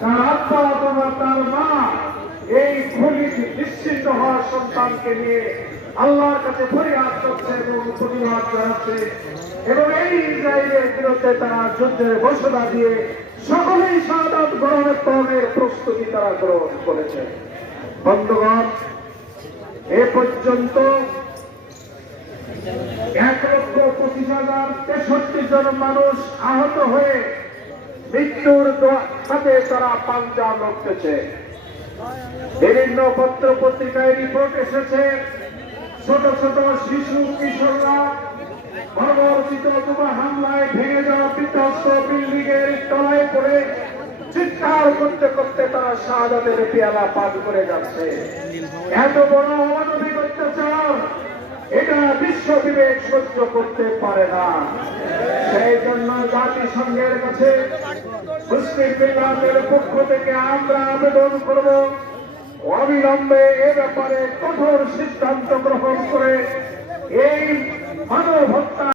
তার আব্বা অথবা তার মা এই খলিল নিশ্চিন্ত হওয়ার সন্তানকে নিয়ে আল্লাহর কাছে ফরিয়াদ করছে এবং প্রতিবাদ জানাচ্ছে এবং এই ইসরায়েলের বিরুদ্ধে তারা যুদ্ধের ঘোষণা দিয়ে সকলেই শাহাদাত গ্রহণের প্রস্তুতি তারা গ্রহণ করেছে। বন্ধুগণ, এ পর্যন্ত 1,25,063 জন মানুষ আহত হয়ে মৃত্যুর সাথে তারা পাঞ্জা লড়তেছে। বিভিন্ন পত্র পত্রিকায় রিপোর্ট এসেছে, ছোট ছোট শিশু কিশোররা বর্বরচিত অথবা হামলায় ভেঙে যাওয়া বিধ্বস্ত বিল্ডিং এর তলায় পড়ে চিৎকার করতে করতে তারা শাহাদাতের পেয়ালা পান করে যাচ্ছে। এত বড় অমানবিক অত্যাচার এটা বিশ্ব বিবেক সহ্য করতে পারে না। সেই জন্য জাতিসংঘের কাছে মুসলিম বিল্লাহের পক্ষ থেকে আমরা আবেদন করব, অবিলম্বে এ ব্যাপারে কঠোর সিদ্ধান্ত গ্রহণ করে এই মানব হত্যা